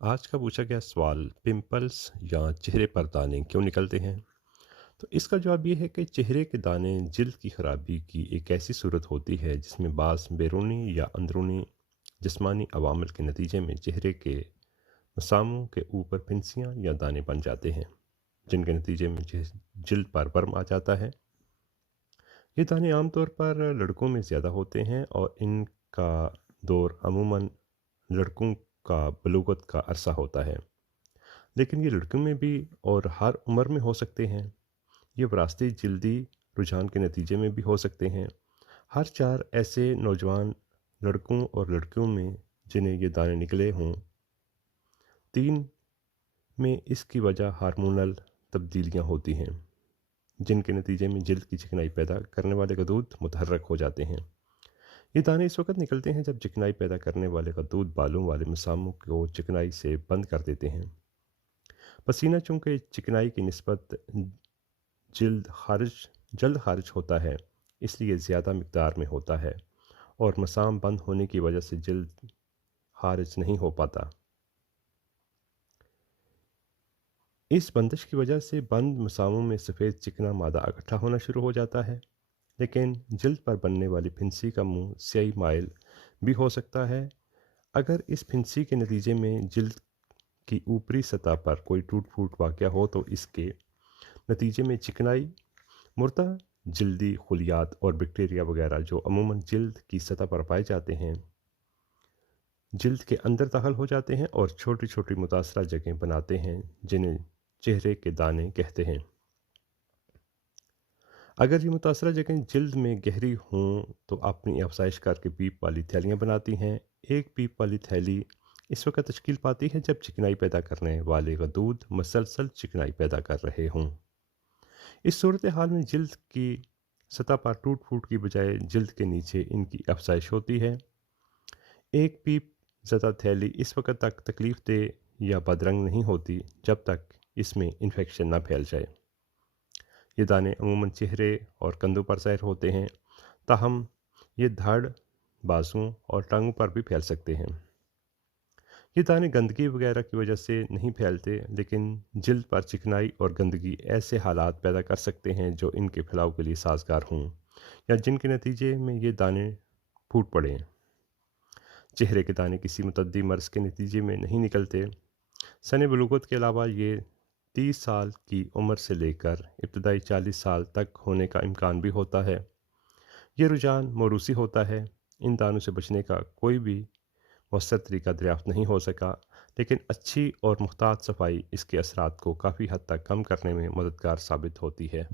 आज का पूछा गया सवाल पिंपल्स या चेहरे पर दाने क्यों निकलते हैं। तो इसका जवाब ये है कि चेहरे के दाने जल्द की खराबी की एक ऐसी सूरत होती है जिसमें बास बैरूनी या अंदरूनी जिस्मानी अवामल के नतीजे में चेहरे के मसामों के ऊपर फिंसियाँ या दाने बन जाते हैं, जिनके नतीजे में जल्द पर बर्म आ जाता है। ये दाने आमतौर पर लड़कों में ज़्यादा होते हैं और इनका दौर अमूमन लड़कों का बलूगत का अरसा होता है, लेकिन ये लड़कियों में भी और हर उम्र में हो सकते हैं। ये विरासती जल्दी रुझान के नतीजे में भी हो सकते हैं। हर चार ऐसे नौजवान लड़कों और लड़कियों में जिन्हें ये दाने निकले हों, तीन में इसकी वजह हार्मोनल तब्दीलियां होती हैं, जिनके नतीजे में जल्द की चिकनाई पैदा करने वाले गदूद मुतहर्रक हो जाते हैं। ये दाने इस वक्त निकलते हैं जब चिकनाई पैदा करने वाले गदूद बालों वाले मसामों को चिकनाई से बंद कर देते हैं। पसीना चूंकि चिकनाई की निस्बत जल्द खारिज होता है, इसलिए ज़्यादा मिकदार में होता है और मसाम बंद होने की वजह से जल्द खारिज नहीं हो पाता। इस बंदिश की वजह से बंद मसामों में सफ़ेद चिकना मादा इकट्ठा होना शुरू हो जाता है, लेकिन जल्द पर बनने वाली फिंसी का मुंह स्याही माइल भी हो सकता है। अगर इस फिंसी के नतीजे में जल्द की ऊपरी सतह पर कोई टूट फूट वाक़या हो तो इसके नतीजे में चिकनाई, मुर्दा जल्दी खुलियात और बैक्टीरिया वगैरह जो अमूमन जल्द की सतह पर पाए जाते हैं, जल्द के अंदर दाखिल हो जाते हैं और छोटी छोटी मुतासरा जगहें बनाते हैं, जिन्हें चेहरे के दाने कहते हैं। अगर ये मुतासरा जगहें जल्द में गहरी हों तो अपनी अफसाइश करके पीप वाली थैलियाँ बनाती हैं। एक पीप वाली थैली इस वक्त तश्कील पाती है जब चिकनाई पैदा करने वाले गदूद मसलसल चिकनाई पैदा कर रहे हों। इस सूरत हाल में जल्द की सतह पर टूट फूट की बजाय जल्द के नीचे इनकी अफसाइश होती है। एक पीप ज़दा थैली इस वक्त तक तकलीफ़ दे या बदरंग नहीं होती जब तक इसमें इन्फेक्शन न फैल जाए। ये दाने अमूमन चेहरे और कंधों पर ज़ाहिर होते हैं, ताहम ये धड़, बाजुओं और टांगों पर भी फैल सकते हैं। ये दाने गंदगी वगैरह की वजह से नहीं फैलते, लेकिन जल्द पर चिकनाई और गंदगी ऐसे हालात पैदा कर सकते हैं जो इनके फैलाव के लिए साजगार हों या जिनके नतीजे में ये दाने फूट पड़ें। चेहरे के दाने किसी मुतद्दी मर्ज़ के नतीजे में नहीं निकलते। सने बलूगत के अलावा ये 30 साल की उम्र से लेकर इब्तदाई 40 साल तक होने का इम्कान भी होता है। ये रुझान मौरूसी होता है। इन दानों से बचने का कोई भी मौसर तरीका दरियाफ्त नहीं हो सका, लेकिन अच्छी और मुख्तात सफाई इसके असरात को काफ़ी हद तक कम करने में मददगार साबित होती है।